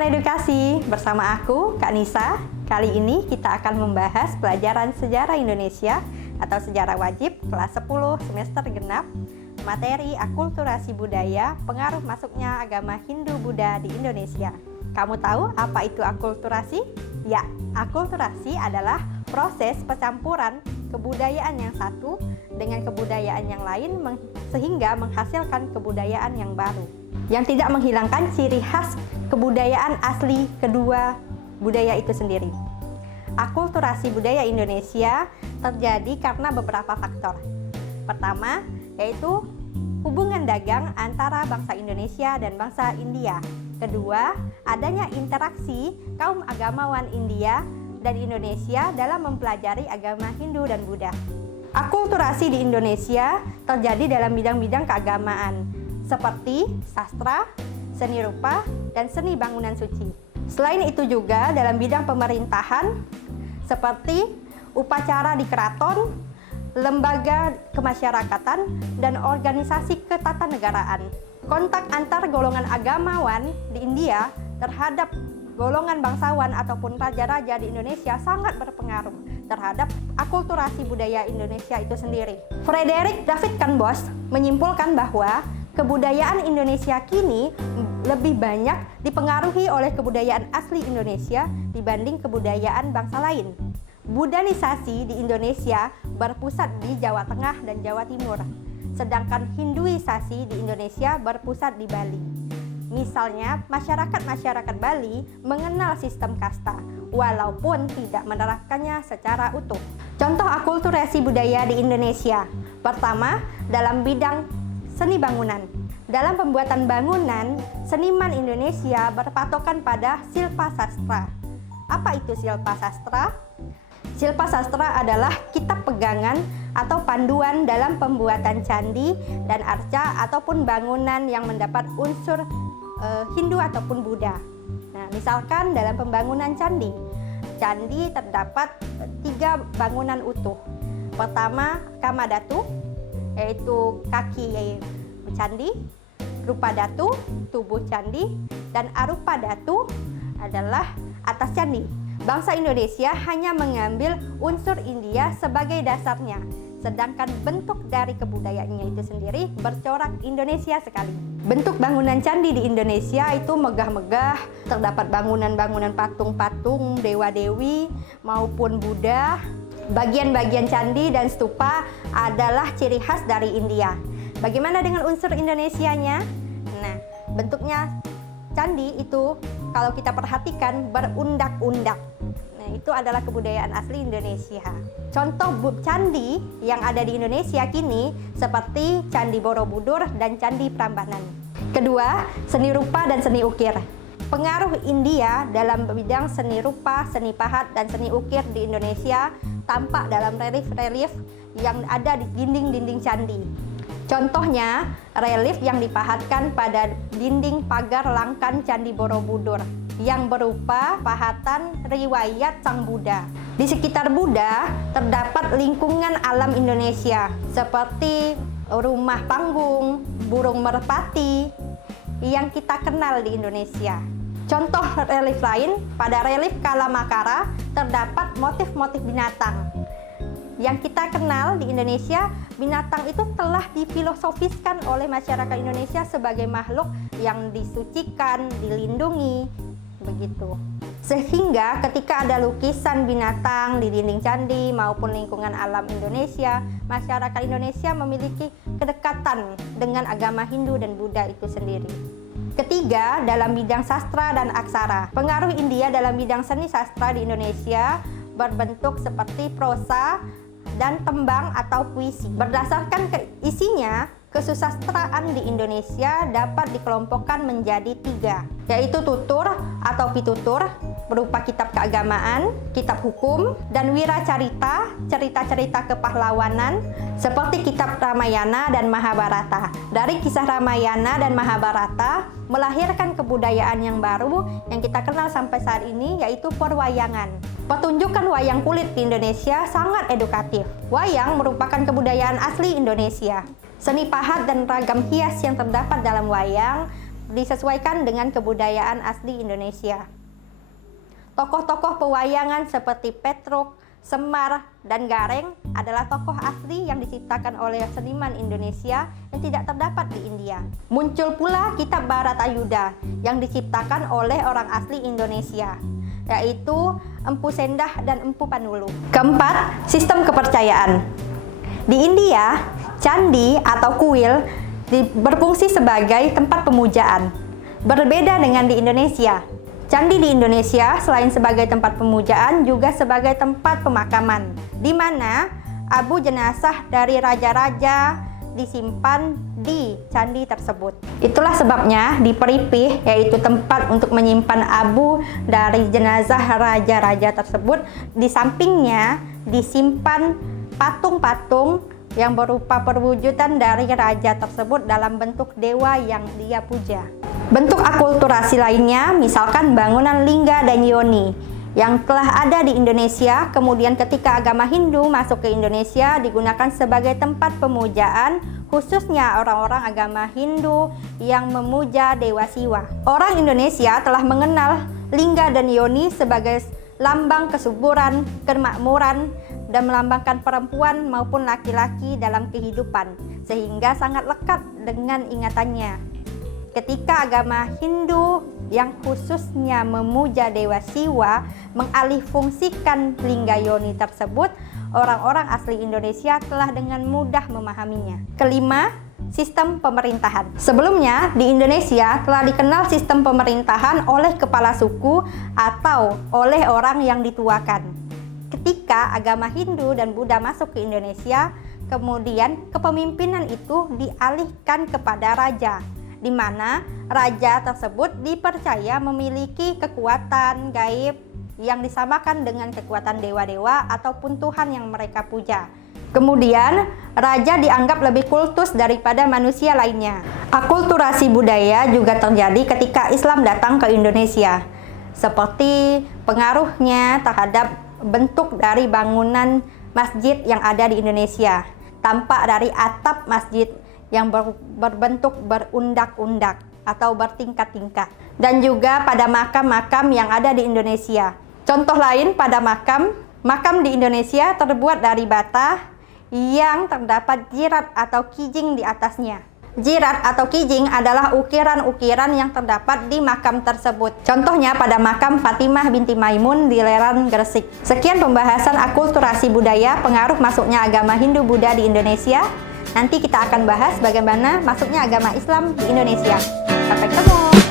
teman edukasi, bersama aku, Kak Nisa. Kali ini kita akan membahas pelajaran sejarah Indonesia atau sejarah wajib kelas 10 semester genap, materi akulturasi budaya, pengaruh masuknya agama Hindu-Buddha di Indonesia. Kamu tahu apa itu akulturasi? Ya, akulturasi adalah proses pencampuran kebudayaan yang satu dengan kebudayaan yang lain sehingga menghasilkan kebudayaan yang baru yang tidak menghilangkan ciri khas kebudayaan asli kedua budaya itu sendiri. Akulturasi budaya Indonesia terjadi karena beberapa faktor. Pertama, yaitu hubungan dagang antara bangsa Indonesia dan bangsa India. Kedua, adanya interaksi kaum agamawan India dan Indonesia dalam mempelajari agama Hindu dan Buddha. Akulturasi di Indonesia terjadi dalam bidang-bidang keagamaan seperti sastra, seni rupa, dan seni bangunan suci. Selain itu juga dalam bidang pemerintahan seperti upacara di keraton, lembaga kemasyarakatan, dan organisasi ketatanegaraan. Kontak antar golongan agamawan di India terhadap golongan bangsawan ataupun raja-raja di Indonesia sangat berpengaruh terhadap akulturasi budaya Indonesia itu sendiri. Frederick David Kanbos menyimpulkan bahwa kebudayaan Indonesia kini lebih banyak dipengaruhi oleh kebudayaan asli Indonesia dibanding kebudayaan bangsa lain. Budanisasi di Indonesia berpusat di Jawa Tengah dan Jawa Timur, sedangkan Hinduisasi di Indonesia berpusat di Bali. Misalnya, masyarakat Bali mengenal sistem kasta, walaupun tidak menerapkannya secara utuh. Contoh akulturasi budaya di Indonesia. Pertama, dalam bidang seni bangunan. Dalam pembuatan bangunan, seniman Indonesia berpatokan pada silpa sastra. Apa itu silpa sastra? Silpa sastra adalah kitab pegangan atau panduan dalam pembuatan candi dan arca ataupun bangunan yang mendapat unsur Hindu ataupun Buddha. Nah, misalkan dalam pembangunan candi terdapat 3 bangunan utuh. Pertama, Kamadatu, yaitu kaki candi, Rupadatu, tubuh candi, dan Arupadatu adalah atas candi. Bangsa Indonesia hanya mengambil unsur India sebagai dasarnya, sedangkan bentuk dari kebudayaannya itu sendiri bercorak Indonesia sekali. Bentuk bangunan candi di Indonesia itu megah-megah, terdapat bangunan-bangunan patung-patung dewa-dewi maupun Buddha. Bagian-bagian candi dan stupa adalah ciri khas dari India. Bagaimana dengan unsur Indonesianya? Nah, bentuknya candi itu kalau kita perhatikan berundak-undak. Nah, itu adalah kebudayaan asli Indonesia. Contoh candi yang ada di Indonesia kini seperti Candi Borobudur dan Candi Prambanan. Kedua, seni rupa dan seni ukir. Pengaruh India dalam bidang seni rupa, seni pahat, dan seni ukir di Indonesia tampak dalam relief-relief yang ada di dinding-dinding candi. Contohnya, relief yang dipahatkan pada dinding pagar langkan Candi Borobudur yang berupa pahatan riwayat Sang Buddha. Di sekitar Buddha terdapat lingkungan alam Indonesia seperti rumah panggung, burung merpati yang kita kenal di Indonesia. Contoh relief lain, pada relief Kalamakara terdapat motif-motif binatang. Yang kita kenal di Indonesia, binatang itu telah difilosofiskan oleh masyarakat Indonesia sebagai makhluk yang disucikan, dilindungi, begitu. Sehingga ketika ada lukisan binatang di dinding candi maupun lingkungan alam Indonesia, masyarakat Indonesia memiliki kedekatan dengan agama Hindu dan Buddha itu sendiri. Ketiga, dalam bidang sastra dan aksara. Pengaruh India dalam bidang seni sastra di Indonesia berbentuk seperti prosa dan tembang atau puisi. Berdasarkan isinya, kesusastraan di Indonesia dapat dikelompokkan menjadi 3, yaitu tutur atau pitutur berupa kitab keagamaan, kitab hukum, dan wiracarita, cerita-cerita kepahlawanan seperti kitab Ramayana dan Mahabharata. Dari kisah Ramayana dan Mahabharata melahirkan kebudayaan yang baru yang kita kenal sampai saat ini, yaitu perwayangan. Pertunjukan wayang kulit di Indonesia sangat edukatif. Wayang merupakan kebudayaan asli Indonesia. Seni pahat dan ragam hias yang terdapat dalam wayang disesuaikan dengan kebudayaan asli Indonesia. Tokoh-tokoh pewayangan seperti Petruk, Semar, dan Gareng adalah tokoh asli yang diciptakan oleh seniman Indonesia yang tidak terdapat di India. Muncul pula kitab Bharatayuddha yang diciptakan oleh orang asli Indonesia, yaitu Empu Sendah dan Empu Panulu. Keempat, sistem kepercayaan. Di India, candi atau kuil berfungsi sebagai tempat pemujaan. Berbeda dengan di Indonesia. Candi di Indonesia selain sebagai tempat pemujaan juga sebagai tempat pemakaman, di mana abu jenazah dari raja-raja disimpan di candi tersebut. Itulah sebabnya di Peripih, yaitu tempat untuk menyimpan abu dari jenazah raja-raja tersebut, di sampingnya disimpan patung-patung yang berupa perwujudan dari raja tersebut dalam bentuk dewa yang dia puja. Bentuk akulturasi lainnya misalkan bangunan lingga dan yoni yang telah ada di Indonesia, kemudian ketika agama Hindu masuk ke Indonesia digunakan sebagai tempat pemujaan, khususnya orang-orang agama Hindu yang memuja Dewa Siwa. Orang Indonesia telah mengenal lingga dan yoni sebagai lambang kesuburan, kemakmuran, dan melambangkan perempuan maupun laki-laki dalam kehidupan, sehingga sangat lekat dengan ingatannya. Ketika agama Hindu yang khususnya memuja Dewa Siwa mengalihfungsikan lingga yoni tersebut, orang-orang asli Indonesia telah dengan mudah memahaminya. Kelima, sistem pemerintahan. Sebelumnya di Indonesia telah dikenal sistem pemerintahan oleh kepala suku atau oleh orang yang dituakan. Ketika agama Hindu dan Buddha masuk ke Indonesia, kemudian kepemimpinan itu dialihkan kepada raja, di mana raja tersebut dipercaya memiliki kekuatan gaib yang disamakan dengan kekuatan dewa-dewa ataupun Tuhan yang mereka puja. Kemudian, raja dianggap lebih kultus daripada manusia lainnya. Akulturasi budaya juga terjadi ketika Islam datang ke Indonesia, seperti pengaruhnya terhadap bentuk dari bangunan masjid yang ada di Indonesia. Tampak dari atap masjid yang berbentuk berundak-undak atau bertingkat-tingkat. Dan juga pada makam-makam yang ada di Indonesia. Contoh lain pada makam di Indonesia terbuat dari bata yang terdapat jirat atau kijing di atasnya. Jirat atau kijing adalah ukiran-ukiran yang terdapat di makam tersebut. Contohnya pada makam Fatimah binti Maimun di Leran, Gresik. Sekian pembahasan akulturasi budaya, pengaruh masuknya agama Hindu-Buddha di Indonesia. Nanti kita akan bahas bagaimana masuknya agama Islam di Indonesia. Sampai ketemu!